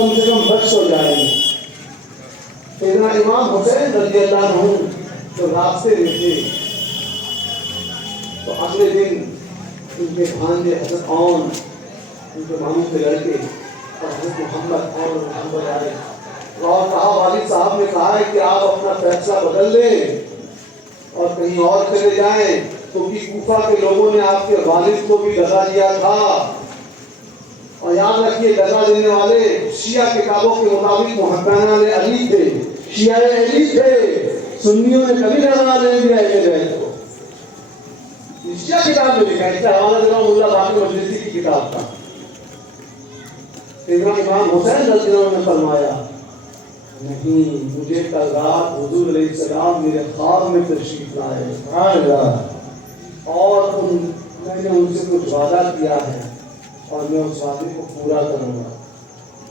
کم سے کم بچ ہو جائیں گے۔ سیدنا امام حسین رضی اللہ عنہ جو راستے میں تھے تو اگلے دن ان کے بھانجے حضرت عون، ان کے ماموں کے لڑکے اور حضرت محمد آئے اور کہا والد صاحب نے کہا ہے کہ آپ اپنا فیصلہ بدل دیں اور کہیں اور چلے جائیں، کیونکہ کوفہ کے لوگوں نے آپ کے والد کو بھی دغا دیا تھا۔ اور یاد رکھیے دغا دینے والے شیعہ کتابوں کے مطابق محبان علی تھے، شیعہ علی تھے، سنیوں نے کبھی دغا نہیں دیا ہے کو۔ شیعہ کتاب میں لکھا ہے، اس کا حوالہ دے رہا ہوں اللہ باقی مجلسی کی کتاب کا۔ سیدنا امام حسین رضی اللہ عنہ نے فرمایا نہیں، مجھے کل رات حضور علیہ السلام میرے خواب میں تشریف لائے اور میں نے ان سے کچھ وعدہ کیا ہے اور میں اس وعدے کو پورا کروں گا۔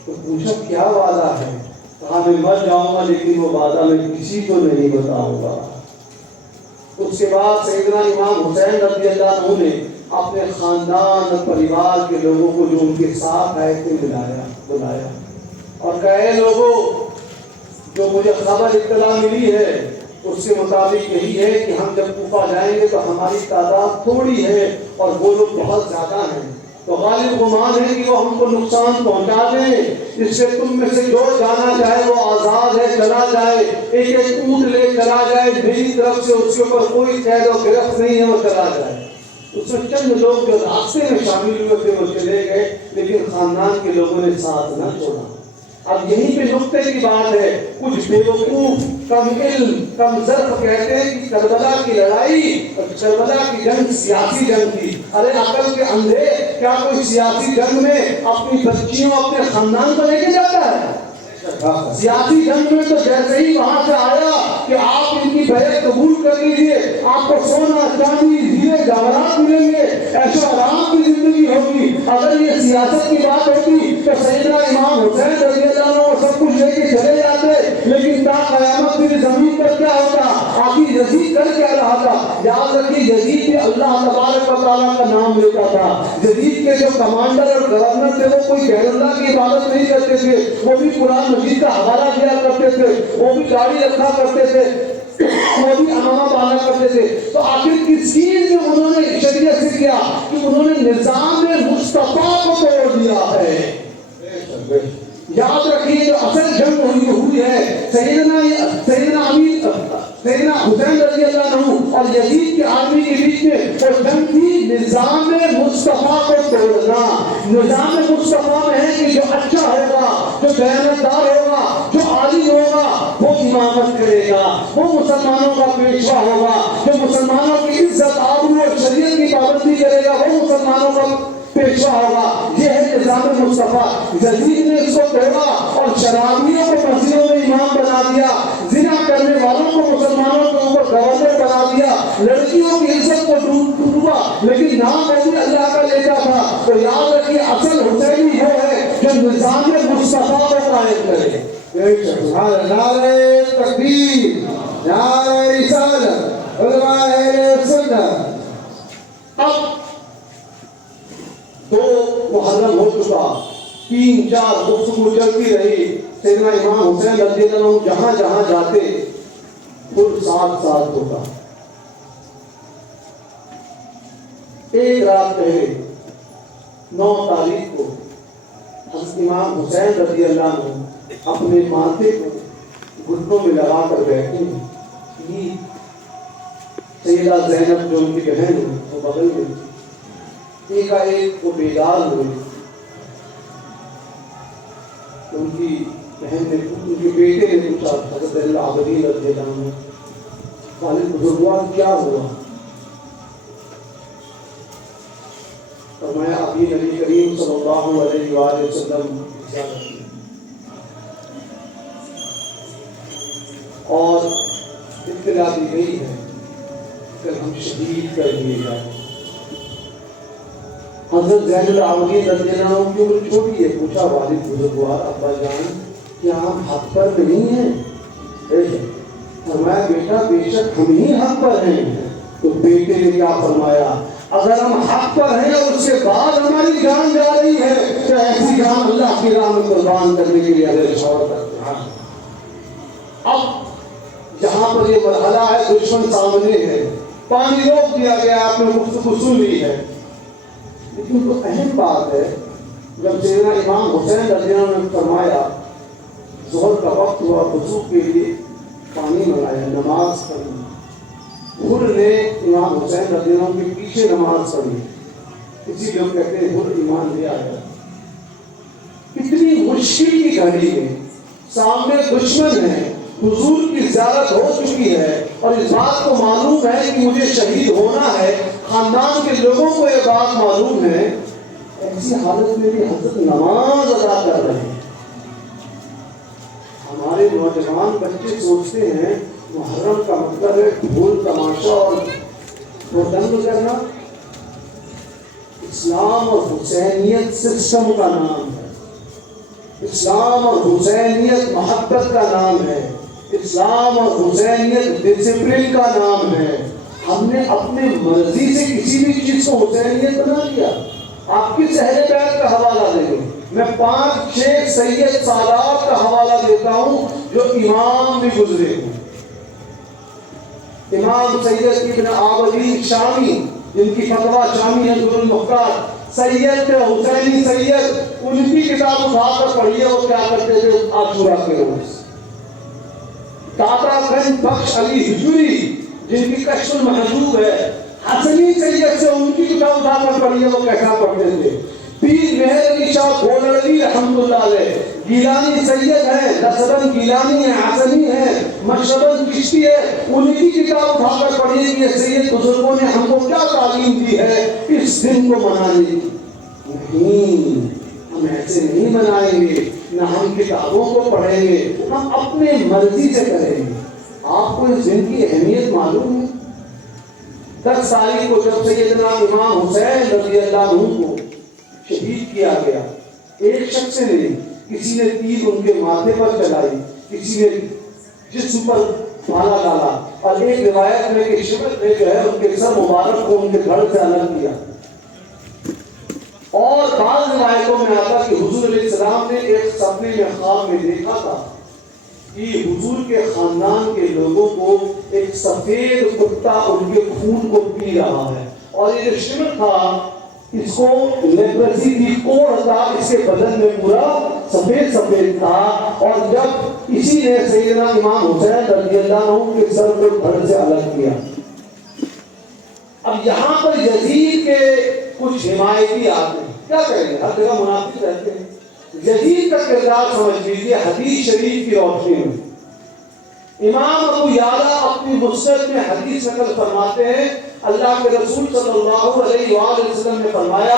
تو پوچھا کیا وعدہ ہے؟ کہا میں مر جاؤں گا لیکن وہ وعدہ میں کسی کو نہیں بتاؤں گا۔ اس کے بعد سیدنا امام حسین رضی اللہ عنہ نے اپنے خاندان اور پریوار کے لوگوں کو جو ان کے ساتھ آئے تھے بلایا اور کہے لوگوں جو مجھے خبر اطلاع ملی ہے اس کے مطابق یہی ہے کہ ہم جب کوفہ جائیں گے تو ہماری تعداد تھوڑی ہے اور وہ لوگ بہت زیادہ ہیں، تو غالب گمان ہے کہ وہ ہم کو نقصان پہنچا دیں، اس سے تم میں سے جو جانا چاہے وہ آزاد ہے، چلا جائے، ایک اونٹ لے چلا جائے، میری طرف سے اس کے اوپر کوئی قید و گرفت نہیں ہے، وہ چلا جائے۔ اس میں چند لوگ جو راستے میں شامل ہوئے تھے وہ چلے گئے، لیکن خاندان کے لوگوں نے ساتھ نہ چھوڑا۔ اب یہیں پہ نقطے کی بات ہے، کچھ بیوقوف کم علم کم ظرف کہتے ہیں کہ کربلا کی لڑائی اور کربلا کی جنگ سیاسی جنگ تھی۔ ارے عقل کے اندھے، کیا کوئی سیاسی جنگ میں اپنی بچیوں اپنے خاندان کو لے کے جاتا ہے؟ سیاسی جنگ میں تو جیسے ہی وہاں سے آیا کہ آپ ان کی بیعت قبول کر لیجئے، آپ کو سونا چاندی ہیرے جواہرات ملیں گے، ایسا آرام کی زندگی ہوگی۔ اگر یہ سیاست کی بات ہوتی تو سیدنا امام حسین رضی اللہ عنہ سب کچھ لے کے چلے جاتے، لیکن تا قیامت پھر زمین پر کیا ہوتا؟ آخر یزید کر کیا رہا تھا؟ یاد رکھیے یزید بھی اللہ تبارک و تعالیٰ کا نام لیتا تھا۔ یزید کے جو کمانڈر اور گورنر تھے وہ کوئی غیر اللہ کی عبادت نہیں کرتے تھے، وہ بھی قرآن مجید کا حوالہ دیا کرتے تھے، وہ بھی داڑھی رکھا کرتے تھے، وہ بھی امامہ بالا کرتے تھے۔ تو آخر کس چیز میں انہوں نے شریعت سے کیا کہ انہوں نے نظام مصطفیٰ کو توڑ دیا ہے۔ یاد رکھیے جو اصل جنگ ہوئی ہے سیدنا حسین رضی اللہ عنہ اور یزید کے آدمی کے بیچ میں، وہ جنگ تھی نظام مصطفیٰ کو توڑنا۔ نظام مصطفیٰ میں ہے کہ جو اچھا ہوگا، جو دیانتدار ہوگا، جو عالم ہوگا وہ امامت کرے گا، وہ مسلمانوں کا پیشوا ہوگا، جو مسلمانوں کی عزت آبرو اور شریعت کی پابندی کرے گا وہ مسلمانوں کا پیشوا ہوگا۔ یہ ہے نظام مصطفیٰ۔ یزید نے اس کو توڑا اور شرابیوں کو مسجدوں میں امام بنا دیا، زنا کرنے والوں کو مسلمانوں کے اوپر گورنر بنا دیا، لڑکیوں کی عزت کو ڈوبا، لیکن نام وہ بھی اللہ کا لیتا تھا۔ تو یاد رکھیے اصل حسینی وہ ہے جو نظام مصطفیٰ کو قائم کرے۔ نعرہ تکبیر، نعرہ رسالت، علماء اہل سنت۔ اب دو محرم ہو چکا، 3-4 گفتگو چلتی رہی، سیدنا امام حسین رضی اللہ عنہ جہاں جہاں جاتے خود ساتھ ہوتا۔ ایک رات پہلے 9 تاریخ کو حضرت امام حسین رضی اللہ عنہ اپنے ماتھے کو گھٹنوں میں لگا کر بیٹھے ہیں۔ سیدہ زینب جو ان کی بہن ہوئی وہ بغل میں تھی، ایک وہ بیدار ہوئے۔ ان کی بہن نے ان کے بیٹے نے پوچھا حضرت العابدین رضی اللہ عنہ والد بزرگوار کیا ہوا؟ فرمایا ابھی نبی کریم صلی اللہ علیہ وآلہ وسلم اور اطلاع دی گئی ہے کہ ہم شہید کر دیے جائیں۔ حضرت زین العابدین رضی اللہ عنہ کی عمر چھوٹی ہے، پوچھا والد بزرگوار ابا جان کیا ہم حق پر نہیں ہیں؟ فرمایا بیٹا بے شک ہم ہی حق پر ہیں۔ تو بیٹے نے کیا فرمایا؟ اگر ہم حق پر ہیں اور اس کے بعد ہماری جان جا رہی ہے تو ایسی جان اللہ کی راہ میں قربان کرنے کے لیے اگر شور کرتے ہیں۔ اب جہاں پر یہ مرحلہ ہے دشمن سامنے ہے، پانی روک دیا گیا، آپ نے گفتگو سن لی ہے، لیکن تو اہم بات ہے جب سیدنا امام حسین رضی اللہ عنہ نے فرمایا ظہر کا وقت ہوا، وضو کے لیے پانی منگایا، نماز پڑھی، حر نے امام حسین رضی اللہ عنہ کے پیچھے نماز پڑھی، اسی لیے ہم کہتے ہیں حر ایمان لے آیا۔ اتنی مشکل کی گھڑی میں سامنے دشمن ہے، حضور کی زیارت ہو چکی ہے اور اس بات کو معلوم ہے کہ مجھے شہید ہونا ہے، خاندان کے لوگوں کو یہ بات معلوم ہے، ایسی حالت میں بھی حضرت نماز ادا کر رہے ہیں۔ ہمارے نوجوان بچے سوچتے ہیں محرم کا مطلب ہے ڈھول تماشا اور دنگ کرنا۔ اسلام اور حسینیت سسٹم کا نام ہے، اسلام اور حسینیت محبت کا نام ہے، اسلام اور حسینیت ڈسپلن کا نام ہے۔ ہم نے اپنے مرضی سے کسی بھی چیز کو حسینیت بنا دیا۔ آپ کس اہل بیت کا حوالہ دیں گے؟ میں 5-6 سید سادات کا حوالہ دیتا ہوں جو امام بھی گزرے ہیں۔ امام سید ابن عابدین شامی جن کی فتویٰ شامی ہے در المختار، سید تھے حسینی سید، ان کی کتاب اٹھا کر پڑھیے وہ کیا کرتے تھے عاشورہ کے روز۔ داتا گنج بخش علی حجوری جن کی کشف المحجوب ہے، حسنی سید سے ان کی کتاب اٹھا کر پڑھیے وہ کیسا پڑھتے تھے۔ پیر مہر علی شاہ گولڑوی رحمۃ اللہ علیہ گیلانی سید ہیں، نصرن گیلانی ہیں، حسنی ہیں، مشربن چشتی ہے، ان کی کتاب اٹھا کر پڑھیے کہ یہ سید بزرگوں نے ہم کو کیا تعلیم دی ہے اس دن کو منانے کی۔ نہیں، ہم ایسے نہیں منائیں گے، نہ ہم کتابوں کو پڑھیں گے، ہم اپنے مرضی سے کریں گے۔ آپ کو اس دن کی اہمیت معلوم ہے؟ 10 تاریخ کو جب سیدنا امام حسین رضی اللہ عنہ کو شہید کیا گیا، ایک شخص نے کسی نے تیر ان کے ماتھے پر چلائی، کسی نے جسم پر بھالا ڈالا، اور ایک روایت میں کہ شبت نے جو ہے ان کے سر مبارک کو ان کے گھر سے الگ کیا۔ اور بعض روایتوں میں آتا کہ حضور علیہ السلام نے ایک سپنے میں خواب میں دیکھا تھا کہ حضور کے خاندان کے لوگوں کو ایک سفید کتا ان کے خون کو پی رہا ہے، اور یہ جو شمر تھا اس کو لیپرسی کی کوڑ تھا، اس کے بدن میں پورا سفید سفید تھا، اور جب اسی نے سیدنا امام حسین رضی اللہ عنہ کے سر کو دھڑ سے الگ کیا۔ اب یہاں پر یزید کے کچھ حمایتی آتے ہیں، کیا کریں گے، ہر جگہ منافق رہتے ہیں۔ یزید کا کردار سمجھ لیجیے حدیث شریف کی روشنی میں۔ امام ابو یعلا اپنی مسند میں حدیث نقل فرماتے ہیں، اللہ کے رسول صلی اللہ علیہ وآلہ وسلم نے فرمایا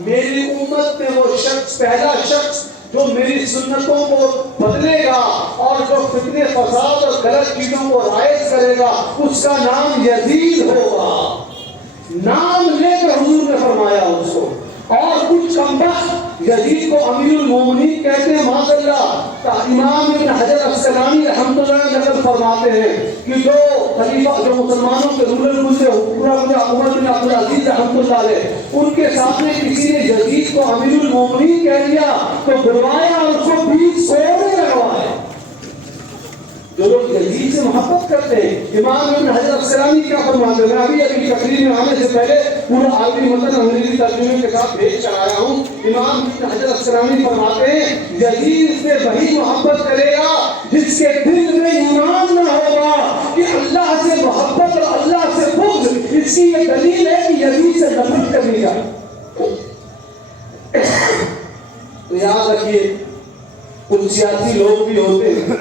میری امت میں وہ شخص، پہلا شخص جو میری سنتوں کو بدلے گا اور جو فتنے فساد اور غلط چیزوں کو رائج کرے گا اس کا نام یزید ہوگا۔ نام لے کر حضور نے فرمایا اس کو، اور کچھ کمبخت یزید کو امیر المومنین کہتے ہیں معاذ اللہ۔ امام ابن حجر عسقلانی رحمۃ اللہ نقل فرماتے ہیں کہ جو خلیفہ جو مسلمانوں کے رولر گزرے عمر بن عبد العزیز رحمۃ اللہ علیہ، ان کے سامنے کسی نے یزید کو امیر المومنین کہہ دیا تو بلوایا اور اس کو 20 کوڑے لگوائے۔ جو لوگ یزید سے محبت کرتے ہیں، امام ابن حجر عسقلانی کیا فرماتے ہیں، میں ابھی تقریر میں آنے سے پہلے پورا عربی متن انگریزی ترجمے کے ساتھ بھیج کر آیا ہوں۔ امام ابن حجر عسقلانی فرماتے ہیں یزید سے وہی محبت کرے گا جس کے دل میں ایمان نہ ہوگا کہ اللہ سے محبت اور اللہ سے بغض، اس کی یہ دلیل ہے کہ یزید سے نفرت کرنی جائے۔ تو یاد رکھیے کچھ سیاسی لوگ بھی ہوتے ہیں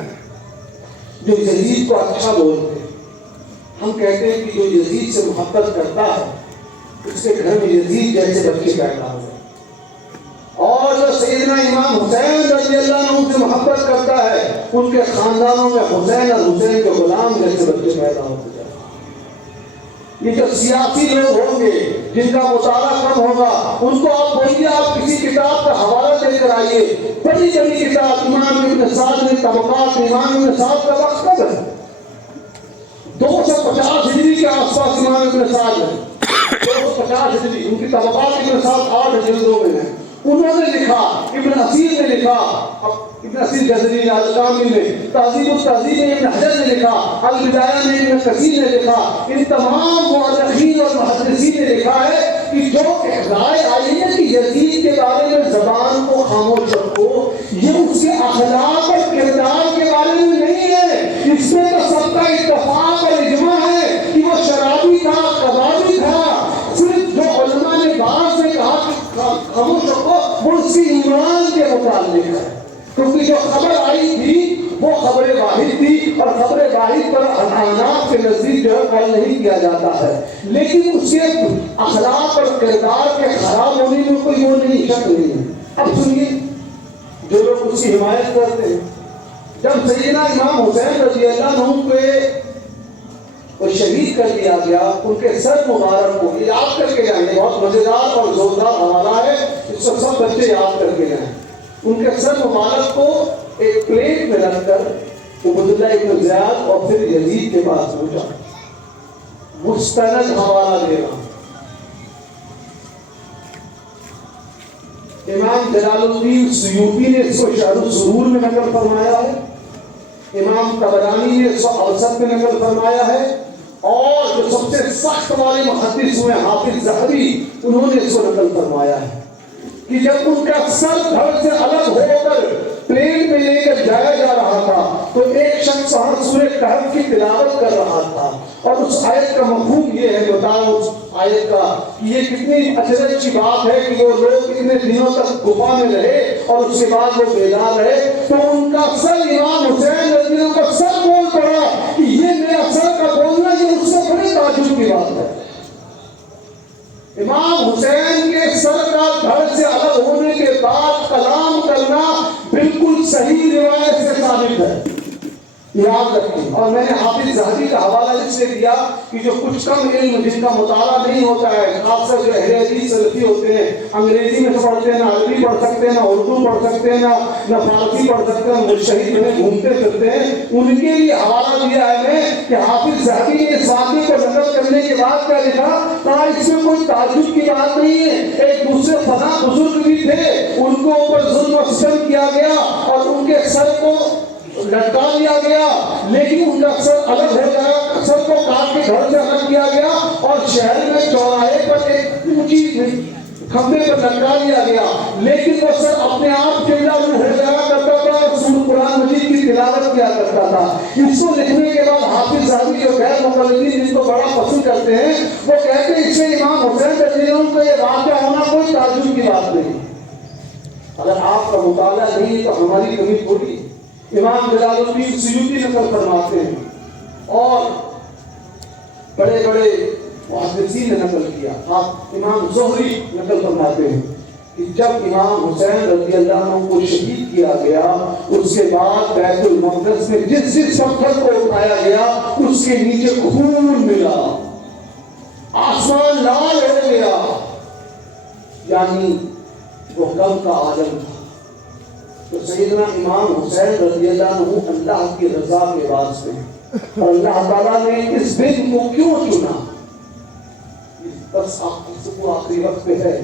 جو یزید کو اچھا بولتے ہیں۔ ہم کہتے ہیں کہ جو یزید سے محبت کرتا ہے اس کے گھر میں یزید جیسے بچے پیدا ہوئے، اور جو سیدنا امام حسین رضی اللہ عنہ سے محبت کرتا ہے ان کے خاندانوں میں حسین اور حسین کے غلام جیسے بچے پیدا ہوتے ہیں۔ یہ جو سیاسی لوگ ہوں گے جن کا مطالعہ کم ہوگا ان کو آپ بولیے آپ کسی کتاب کا حوالہ دے کر آئیے، بڑی بڑی کتاب امام ابن سعد نے طبقات، امام ابن سعد کا وقت کب ہے؟ 250 ہجری کے آس پاس امام ابن سعد ہے، 150 ہجری، ان کی طبقات ابن سعد 8 جلدوں میں ہیں. انہوں نے لکھا، ابن اثیر نے لکھا، ابن اثیر جزری نے الکامل میں، تہذیب التہذیب میں ابن حجر نے لکھا، البدایہ میں ابن کثیر نے لکھا، ان تمام مؤرخین اور محدثین نے لکھا ہے کہ جو رائے آئی ہے کہ یزید کے بارے میں زبان کو خاموش رکھو، یہ اس کے اخلاق اور کردار کے بارے میں نہیں ہے. اس میں تو سب کا اتفاق اور اجماع ہے کہ وہ شرابی تھا، کبابی تھا. صرف جو علماء نے بعض نے کہا کہ خاموش رکھو، وہ اس کی ایمان کے متعلق ہے، کیونکہ جو خبر آئی تھی وہ خبر واحد تھی، اور خبر واحد پر احناف کے نزدیک جو ہے قول نہیں کیا جاتا ہے. لیکن اس کے اخلاق اور کردار کے خراب ہونے میں کوئی وہ نہیں، شک نہیں ہے. اب سنیے، جو لوگ اس کی حمایت کرتے ہیں، جب سیدنا امام حسین رضی اللہ عنہ کو شہید کر دیا گیا، ان کے سر مبارک کو یاد کر کے جائیں، بہت مزیدار اور زوردار حوالہ ہے، اس کو سب بچے یاد کر کے جائیں. ان کے سر مبارک کو ایک پلیٹ میں رکھ کر عبداللہ ابن زیاد اور پھر یزید کے پاس پہنچا. مستند حوالہ دے رہا ہوں. امام جلال الدین سیوطی نے اس کو شرح السرور میں نقل فرمایا ہے، امام طبرانی نے اس کو اوسط میں نقل فرمایا ہے، اور جو سب سے سخت والے محدث ہوئے حافظ ذہبی، انہوں نے اس کو نقل فرمایا ہے کہ جب ان کا سر دھڑ سے الگ ہو کر پلین میں لے کر جایا جا رہا تھا تو ایک شخص وہاں سورہ کہف کی تلاوت کر رہا تھا، اور اس آیت کا مفہوم یہ ہے، بتاؤ اس آیت کا کہ یہ کتنی اچرج کی بات ہے کہ وہ لوگ اتنے دنوں تک گفا میں رہے اور اس کے بعد وہ بیدار رہے. تو ان کا سر امام حسین رضی اللہ عنہ کا سر بول پڑا کہ یہ میرا سر کا بولنا، یہ اس سے بڑی تعجب کی بات ہے. امام حسین کے سر کا دھڑ سے الگ ہونے کے بعد کلام کرنا بالکل صحیح روایت سے ثابت ہے، یاد رکھیں. اور میں نے حافظ ذہبی کا حوالہ اس لیے دیا کہ جو کچھ کم علم جن کا مطالعہ نہیں ہوتا ہے، خاص کر جو اہل حدیث سلفی ہوتے ہیں، انگریزی میں پڑھتے ہیں، نہ عربی پڑھ سکتے ہیں، نہ اردو پڑھ سکتے ہیں، نہ فارسی پڑھ سکتے ہیں، مجتہد میں گھومتے پھرتے ہیں، ان کے لیے حوالہ دیا ہے میں کہ حافظ ذہبی نے اس واقعے کو نقل کرنے کے بعد کیا لکھا، کہا اس میں کوئی تعجب کی بات نہیں ہے. ایک دوسرے فنا بزرگ بھی تھے، ان کو اوپر ظلم و ستم کیا گیا اور ان کے سر کو لٹکا دیا گیا، لیکن ان کا سر الگ ہو گیا، سر کو کاٹ کے گھر سے الگ کیا گیا اور شہر میں چوراہے پر ایک اونچی کھمبے پر لٹکا دیا گیا. لیکن وہ سر اپنے آپ چلا ہو جایا کرتا تھا اور سورہ قرآن مجید کی تلاوت کیا کرتا تھا. اس کو لکھنے کے بعد حافظ ذہبی جو غیر مقلدین جس کو بڑا پسند کرتے ہیں، وہ کہتے ہیں اس سے امام حسین رضی اللہ عنہ کو یہ واقعہ ہونا کوئی تعجب کی بات نہیں. اگر آپ کا مطالعہ نہیں تو ہماری کمی تھوڑی. امام جلال الدین سیوطی نقل فرماتے ہیں اور بڑے بڑے محدثین نے نقل کیا. امام زہری نقل فرماتے ہیں کہ جب امام حسین رضی اللہ عنہ کو شہید کیا گیا، اس کے بعد بیت المقدس میں جس پتھر کو اٹھایا گیا اس کے نیچے خون ملا، آسمان لال ہو گیا، یعنی وہ غم کا عالم تھا. تو سیدنا امام حسین رضی اللہ عنہ اللہ کی رضا کے واسطے، اور اللہ تعالیٰ نے اس دن کو کیوں چنا، بس آخری وقت پہ ہے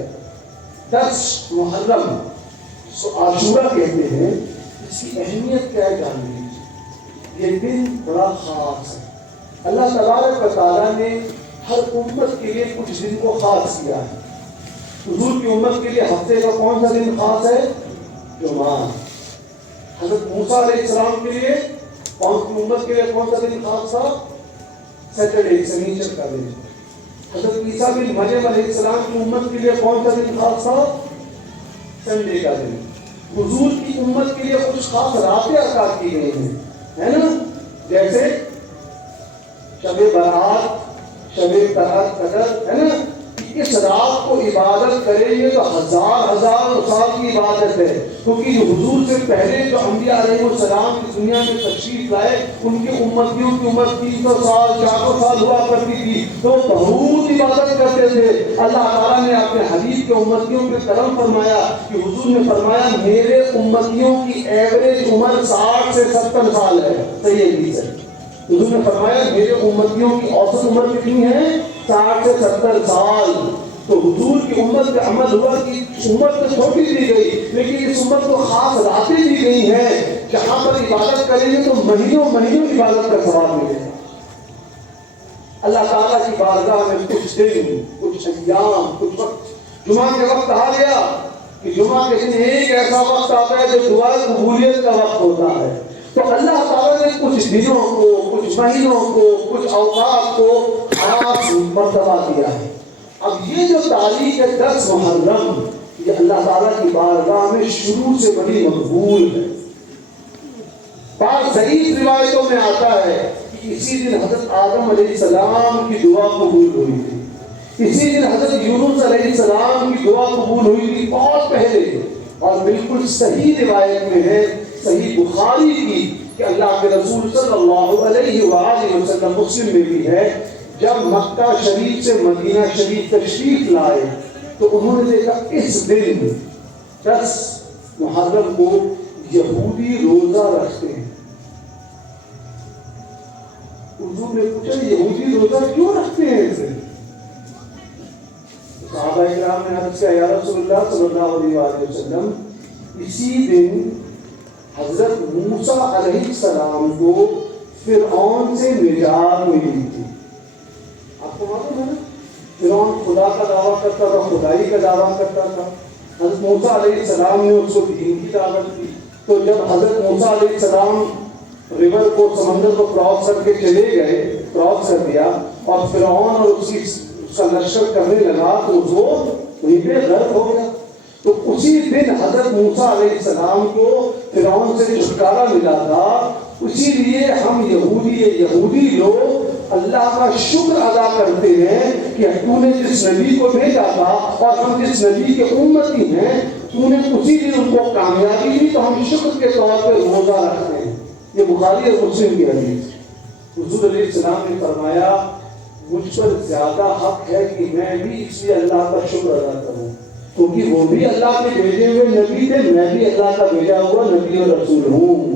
10 محرم، اس کو عاشورہ کہتے ہیں. اس کی اہمیت کیا ہے جان لیجیے. یہ دن بڑا خاص ہے. اللہ تبارک و تعالیٰ نے ہر امت کے لیے کچھ دن کو خاص کیا ہے. حضور کی امت کے لیے ہفتے کا کون سا دن خاص ہے؟ جمعہ. حضرت موسیٰ علیہ السلام کے لیے کون سی امت کے لیے کون سا دن خاص تھا؟ سیٹرڈے، سنیچر کا دن. حضرت عیسیٰ بن مریم علیہ السلام کی امت کے لیے کون سا دن خاص تھا؟ سنڈے کا دن. حضور کی امت کے لیے کچھ خاص راتیں عطا کی گئی ہیں، ہے نا، جیسے شب برات، شب طلعت قدر، ہے نا. اس رات کو عبادت کریں گے تو ہزار سال کی عبادت ہے، کیونکہ جو حضور سے پہلے جو انبیاء علیہ السلام کی دنیا میں تشریف لائے، ان کی امتیوں کی عمر 300 سال 400 سال ہوا کرتی تھی، تو بہت عبادت کرتے تھے. اللہ تعالیٰ نے اپنے حبیب کے امتیوں پہ کرم فرمایا کہ حضور نے فرمایا میرے امتیوں کی ایوریج عمر 60 سے 70 سال ہے. صحیح حدیث ہے. حضور نے فرمایا میرے امتیوں کی اوسط عمر کتنی ہے؟ 60 سے 70 سال. تو حضور کی امت کا عمل ہوا کہ امت تو چھوٹی دی گئی لیکن اس امت کو خاص راتیں دی گئی ہیں جہاں پر عبادت کریں گے تو مہینوں مہینوں عبادت کا ثواب ملے گا. اللہ تعالیٰ کی بارگاہ میں کچھ دن کچھ ایام کچھ وقت جمعہ کے وقت آ گیا کہ جمعہ کے دن ایک ایسا وقت آتا ہے جو دعا قبولیت کا وقت ہوتا ہے. تو اللہ تعالیٰ نے کچھ دنوں کو کچھ مہینوں کو کچھ اوقات کو خاص مرتبہ دیا ہے. اب یہ جو تاریخ ہے 10 محرم یہ اللہ تعالیٰ کی بارگاہ میں شروع سے بڑی مقبول ہے. بعض ضعیف روایتوں میں آتا ہے کہ اسی دن حضرت آدم علیہ السلام کی دعا قبول ہوئی تھی. اسی دن حضرت یونس علیہ السلام کی دعا قبول ہوئی تھی بہت پہلے. اور بالکل صحیح روایت میں ہے صحیح بخاری کی کہ اللہ کے رسول صلی اللہ علیہ وآلہ وسلم مسلم میں بھی ہے جب مکہ شریف سے مدینہ شریف تشریف لائے تو انہوں نے دیکھا اس دن 10 محرم کو یہودی روزہ رکھتے ہیں. حضور نے پوچھا یہودی روزہ کیوں رکھتے ہیں اس دن؟ صحابہ کرام نے عرض کیا یا رسول اللہ صلی اللہ علیہ وآلہ وسلم اسی دن حضرت موسیٰ علیہ السلام کو فرعون سے نجات ملی تھی. آپ کو معلوم ہے نا فرعون خدا کا دعویٰ کرتا تھا خدائی کا دعویٰ کرتا تھا. حضرت موسیٰ علیہ السلام نے اس کو دین کی دعوت دی. تو جب حضرت موسیٰ علیہ السلام ریور کو سمندر کو کراس کر کے چلے گئے کراس کر دیا اور فرعون اور اس کا لشکر کرنے لگا تو وہ وہیں پہ غرق ہو گیا. تو اسی دن حضرت موسیٰ علیہ السلام کو فرعون سے چھٹکارا ملا تھا. اسی لیے ہم یہودی لوگ اللہ کا شکر ادا کرتے ہیں کہ تو نے جس نبی کو بھیجا تھا اور ہم جس نبی کے امتی ہیں تو نے اسی دن ان کو کامیابی دی تو ہم شکر کے طور پہ روزہ رکھتے ہیں. یہ بخاری اور مسلم کی حدیث. حضور علیہ السلام نے فرمایا مجھ پر زیادہ حق ہے کہ میں بھی اس لیے اللہ کا شکر ادا کروں کیونکہ وہ بھی اللہ کے بھیجے ہوئے نبی تھے میں بھی اللہ کا بھیجا ہوا نبی اور رسول ہوں.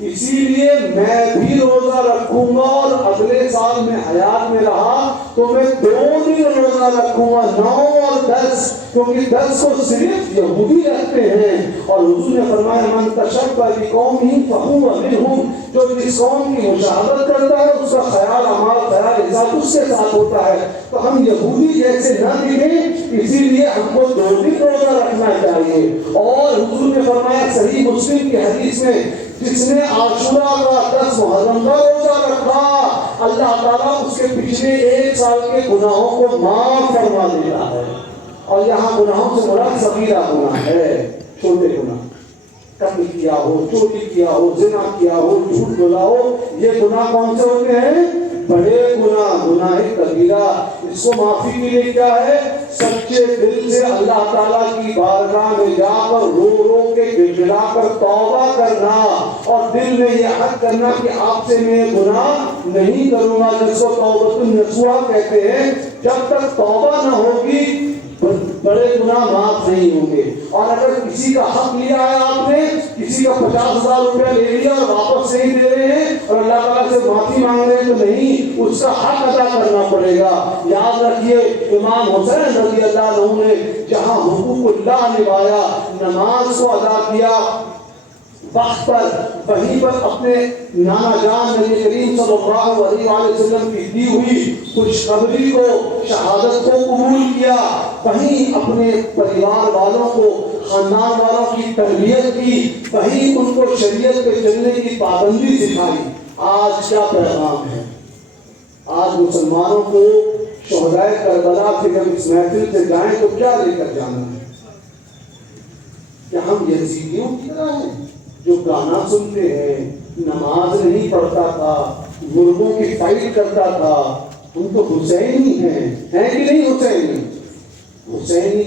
اسی لیے میں بھی روزہ رکھوں گا اور اگلے سال میں حیات میں رہا تو میں 2 دن روزہ رکھوں گا 9 اور 10 کیونکہ 10 کو صرف یہودی رکھتے ہیں. اور حضور نے فرمایا من تشبہ بقوم فہو منہم جو جس قوم کی مشابہت کرتا ہے اس کا خیال خیال حساب اس کے ساتھ ہوتا ہے. تو ہم یہودی جیسے نہ دکھیں اسی لیے ہم کو 2 دن روزہ رکھنا چاہیے. اور حضور نے فرمایا صحیح مسلم کی حدیث میں جس نے عاشورہ کا 10 محرم کا روزہ رکھا اللہ تعالیٰ اس کے پچھلے 1 سال کے گناہوں کو معاف فرما دیتا ہے. اور یہاں گناہوں سے مراد صغیرہ گناہ ہے چھوٹے گناہ قتل کیا ہو چوری کیا ہو زنا کیا ہو جھوٹ بولا ہو یہ گناہ کون سے ہوتے ہیں بڑے گناہ کبیرہ. اس کو معافی کے لیے کیا ہے سچے دل سے اللہ تعالیٰ کی بارگاہ میں جا کر رو کے گڑگڑا کر توبہ کرنا اور دل میں یہ عہد کرنا کہ آپ سے میں گناہ نہیں کروں گا جس کو توبۃ النصوح کہتے ہیں. جب تک توبہ نہ ہوگی بڑے گناہ معاف نہیں ہوں گے. اور اگر کسی کا حق لیا ہے آپ نے کسی کا 50,000 روپیہ لے لیا اور واپس نہیں دے رہے ہیں اور اللہ تعالیٰ سے معافی مانگ رہے ہیں تو نہیں اس کا حق ادا کرنا پڑے گا. یاد رکھیے امام حسین رضی اللہ عنہ نے جہاں حقوق اللہ نبھایا نماز کو ادا کیا وقت پر وہیں پر اپنے نانا جان نبی کریم صلی اللہ علیہ وسلم کی دی ہوئی خوشخبری کو شہادت کو قبول کیا وہیں اپنے پریوار والوں کو خاندان والوں کی تربیت کی وہیں ان کو شریعت پہ چلنے کی پابندی سکھائی. آج کیا پیغام ہے آج مسلمانوں کو شہدائے کربلا سے جب اس محفل سے جائیں تو کیا لے کر جانا ہے؟ کیا ہم یزیدیوں کی طرح ہیں جو گانا سنتے ہیں نماز نہیں پڑھتا تھا مرغوں کی فائٹ کرتا تھا؟ ہم تو حسینی ہیں کہ نہیں حسینی؟ حسینی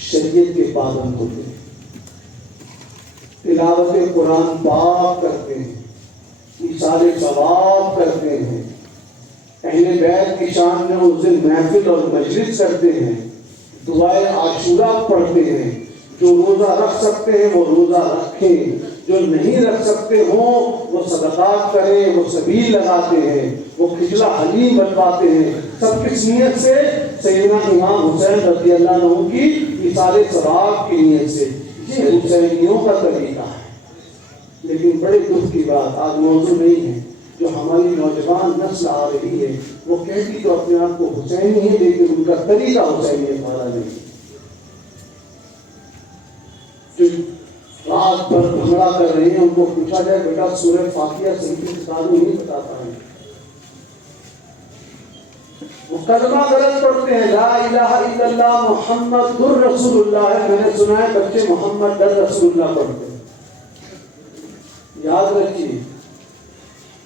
شریعت کے پابند ہوتے ہیں تلاوت قرآن پاک کرتے ہیں ایصال ثواب کرتے ہیں اہل بیت کی شان میں اس دن محفل اور مجلس کرتے ہیں دعائے عاشورہ پڑھتے ہیں. جو روزہ رکھ سکتے ہیں وہ روزہ رکھیں جو نہیں رکھ سکتے ہوں وہ صدقات کریں وہ سبیل لگاتے ہیں وہ کھچڑا حلیم بنواتے ہیں. سب کس نیت سے سیدنا امام حسین رضی اللہ عنہ کی ایصال ثواب کی نیت سے. یہ حسینیوں کا طریقہ ہے. لیکن بڑے دکھ کی بات آج موضوع نہیں ہے. جو ہماری نوجوان نسل آ رہی ہے وہ کہتی تو اپنے آپ کو حسینی ہے لیکن ان کا طریقہ حسینیت والا نہیں. جو رات بھر حملہ کر رہے ہیں ان کو پوچھا جائے بیٹا سورہ فاتحہ صحیح کتابوں نہیں بتاتا ہے. وہ کلمہ غلط پڑھتے ہیں لا الہ الا اللہ محمد رسول اللہ ہے. میں نے سنا ہے بچے محمد رسول اللہ پڑھتے ہیں. یاد رکھیے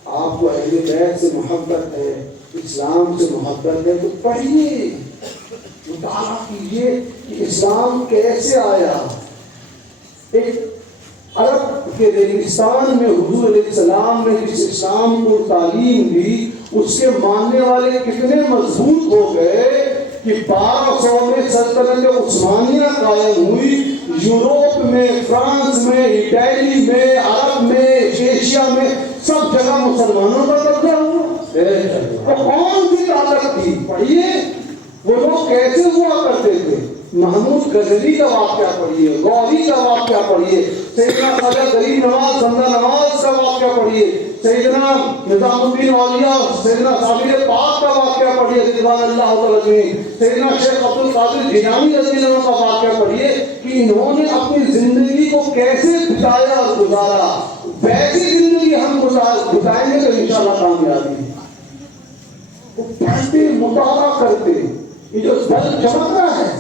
آپ کو اہل بیت سے محبت ہے, اسلام سے محبت ہے تو پڑھیے, مطالعہ کیجیے کہ اسلام کیسے آیا. ایک عرب کے ریگستان میں حضور علیہ السلام نے جس اسلام کو تعلیم دی اس کے ماننے والے کتنے مضبوط ہو گئے کہ 1200 میں سلطنت عثمانیہ قائم ہوئی. یوروپ میں, فرانس میں, اٹلی میں, عرب میں, ایشیا میں سب جگہ مسلمانوں کا قبضہ ہوا. تو کون سی طاقت تھی؟ پڑھیے وہ لوگ کیسے ہوا کرتے تھے. محمود غزنوی کا واقعہ پڑھیے, غوری کا واقعہ پڑھیے, سیدنا خواجہ غریب نواز بندہ نواز کا واقعہ پڑھیے, سیدنا نظام الدین اولیاء سیدنا صابر پاک کا واقعہ پڑھیے رضوان اللہ علیہ, سیدنا شیخ عبد القادر جیلانی رضی اللہ عنہ کا واقعہ پڑھیے کہ انہوں نے اپنی زندگی کو کیسے بتایا اور گزارا. ویسی زندگی ہم گزاریں گے تو انشاءاللہ کامیابی. وہ پڑھتے مطالعہ کرتے. یہ جو بل چمک رہا ہے,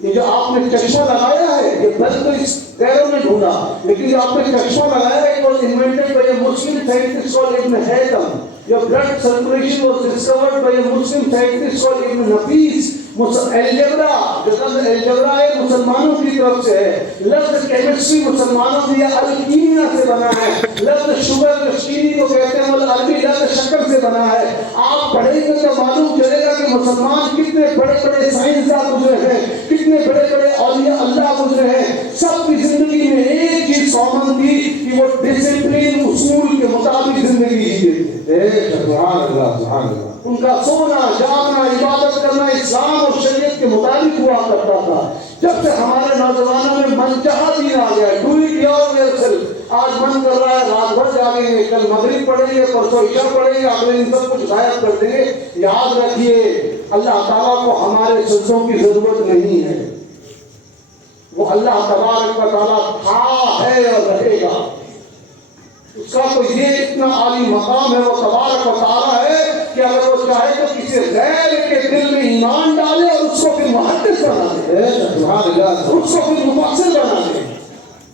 یہ جو آپ نے چشمہ لگایا ہے, یہ بل تو اس پیروں میں ڈھونڈا, لیکن جو آپ نے چشمہ لگایا ہے it was invented by a Muslim scientist called Ibn Haytham. Your blood circulation was discovered by a Muslim scientist called Ibn Nafis. Algebra جو لفظ الجبرا ہے مسلمانوں کی طرف سے ہے. لفظ کیمسٹری مسلمانوں کی الکیمیا سے بنا ہے. لفظ شوگر جو چینی کو کہتے ہیں وہ عربی لفظ شکر سے بنا ہے. آپ پڑھیں گے تو معلوم چلے گا کہ مسلمان کتنے بڑے بڑے سائنسداں گزرے ہیں, کتنے بڑے بڑے اولیاء اللہ گزرے ہیں. سب کی زندگی میں ایک چیز کامن تھی کہ وہ ڈسپلن اصول کے مطابق زندگی جیتے تھے. سبحان اللہ سبحان اللہ. ان کا سونا جاگنا عبادت کرنا اسلام اور شریعت کے مطابق ہوا کرتا تھا. جب سے ہمارے نوجوانوں میں من چاہا دین آ گیا, ڈو اٹ یور سیلف. آج من کر رہا ہے رات بھر جاگیں گے, کل مغرب پڑھیں گے, پرسوں عشاء پڑھیں گے, اگلے دن سب کچھ غائب کر دیں گے. یاد رکھیے اللہ تعالیٰ کو ہمارے سجدوں کی ضرورت نہیں ہے. وہ اللہ تبارک و تعالیٰ تھا, ہے اور رہے گا. اس کا تو یہ اتنا عالی مقام ہے, وہ تبارک و تعالیٰ ہے کہ اگر وہ چاہے تو کسی غیر کے دل میں ایمان ڈالے اور اس کو پھر محدث بنا دے, اس کو پھر مفسر بنا دے.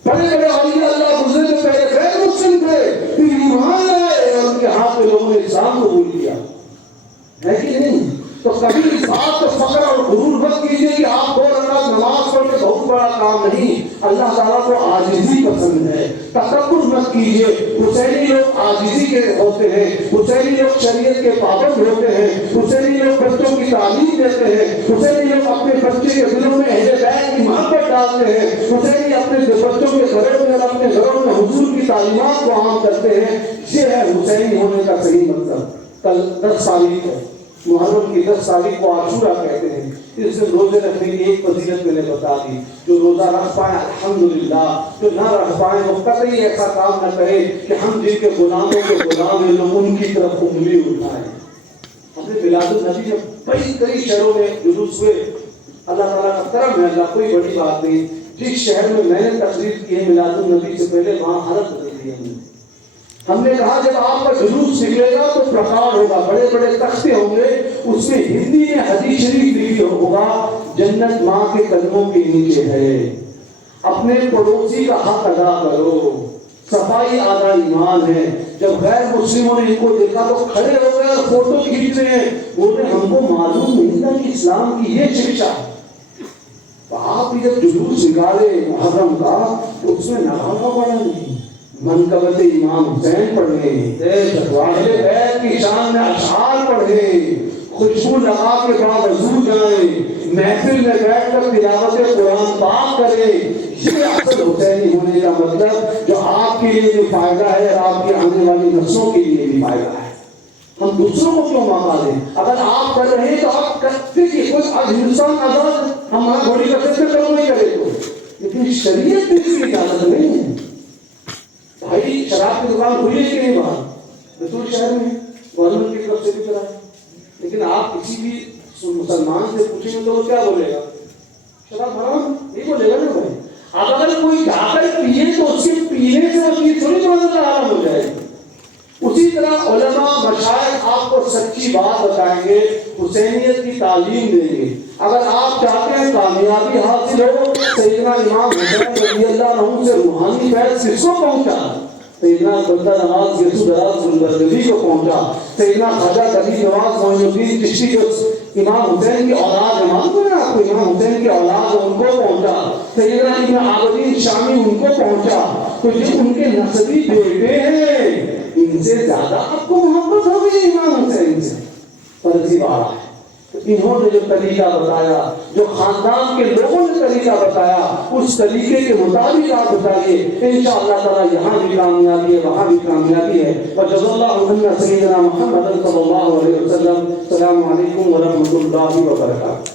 بڑے بڑے اولیاء اللہ گزرے جو پہلے غیر مسلم تھے پھر ایمان لائے اور ان کے ہاتھ میں لوگوں نے اسلام کو بھول دیا, ہے کہ نہیں؟ تو کبھی اس بات کو فخر اور غرور مت کیجیے کہ آپ 2 رکعت نماز پڑھ کے بہت بڑا کام نہیں. اللہ تعالیٰ کو عاجزی پسند ہے. تکبر مت کیجیے. حسینی لوگ عاجزی کے ہوتے ہیں, حسینی لوگ شریعت کے پابند ہوتے ہیں, حسینی لوگ بچوں کی تعلیم دیتے ہیں, حسینی لوگ اپنے بچے کے دلوں میں اہل بیت کی محبت ڈالتے ہیں, حسینی اپنے بچوں کے گھروں میں اور اپنے گھروں میں حضور کی تعلیمات کو عام کرتے ہیں. یہ ہے حسینی ہونے کا صحیح مطلب. کل 10 تاریخ ہے, محرم کی 10 تاریخ کو عاشورہ کہتے ہیں. اس دن روزے رکھنے کی ایک فضیلت میں نے بتا دی. جو روزہ رکھ پائے الحمدللہ, جو نہ رکھ پائے وہ قطعی ایسا کام نہ کرے کہ ہم جن کے غلاموں کے غلام ہیں لوگ ان کی طرف انگلی اٹھائیں. ہم نے میلاد النبی میں کئی شہروں میں جلوس ہوئے. اللہ تعالیٰ کا کرم ہے, اللہ کوئی بڑی بات نہیں. جس شہر میں نے تقریر کی ہے میلاد النبی سے پہلے وہاں حالت بدل دی ہے. ہم نے کہا جب آپ کا جلوس نکلے گا تو پرکار ہوگا, بڑے بڑے تختے ہوں گے, اس میں ہندی میں حدیث شریف لکھی ہوگا جنت ماں کے قدموں کے نیچے ہے, اپنے پڑوسی کا حق ادا کرو, صفائی آدھا ایمان ہے. جب غیر مسلموں نے ان کو دیکھا تو کھڑے ہو گئے اور فوٹو کھینچ رہے ہیں. بولے ہم کو معلوم نہیں تھا کہ اسلام کی یہ شکشا ہے. آپ جب جلوس نکالے محرم کا تو اس میں نغمہ پڑا نہیں, منقبت امام حسین پڑھے, اہل بیت کی شان میں اشعار پڑھے, خوشبو لگا کے بعد وضو جائیں, محفل میں بیٹھ کر تلاوت قرآن پاک کرے. یہ اصل حسینی ہونے کا مطلب جو آپ کے لیے بھی فائدہ ہے اور آپ کی آنے والی نسلوں کے لیے بھی فائدہ ہے. ہم دوسروں کو کیوں موقع دیں؟ اگر آپ کر رہے ہیں تو آپ کرتے کہ کوئی آج ہندوستان آزاد ہم وہاں گولی کر سکتے کرو نہیں کرے تو، لیکن شریعت میں اس کی اجازت نہیں ہے۔ بھائی شراب کی دکان کھلی ہے کہ نہیں باہر؟ بالکل شہر میں گورنمنٹ کی طرف سے بھی کرا ہے، لیکن آپ کسی بھی مسلمان سے پوچھیں گے تو وہ کیا بولے گا؟ شراب حرام نہیں بولے گا نا بھائی۔ اگر کوئی جا کر پیے تو اس کے پینے سے وہ چیز تھوڑی بہت حرام ہو جائے گی۔ اسی طرح علماء مشائخ آپ کو سچی بات بتائیں گے، حسینیت کی تعلیم دیں گے۔ اگر آپ چاہتے ہیں کامیابی حاصل ہو، سیدنا امام حسین رضی اللہ عنہ سے روحانی فیض کس کو پہنچا؟ سیدنا بندہ نواز یسوع دراز گلبردی کو پہنچا۔ سیدنا خواجہ کبیر نواز معین الدین چشتی جو امام حسین کی اولاد ہے، معلوم ہے آپ کو امام حسین کی اولاد ان کو پہنچا۔ سیدنا ابن عابدین شامی ان کو پہنچا۔ تو جو ان کے نسبی بیٹے ہیں ان سے زیادہ آپ کو محبت ہوگی امام حسین سے؟ فرضی بات ہے۔ انہوں نے جو طریقہ بتایا، جو خاندان کے لوگوں نے طریقہ بتایا، اس طریقے کے مطابق آپ بتائیے، انشاءاللہ تعالی یہاں بھی کامیابی ہے، وہاں بھی کامیابی ہے۔ وجزا اللہ عنا سیدنا محمد صلی اللہ علیہ وسلم۔ السلام علیکم ورحمۃ اللہ وبرکاتہ۔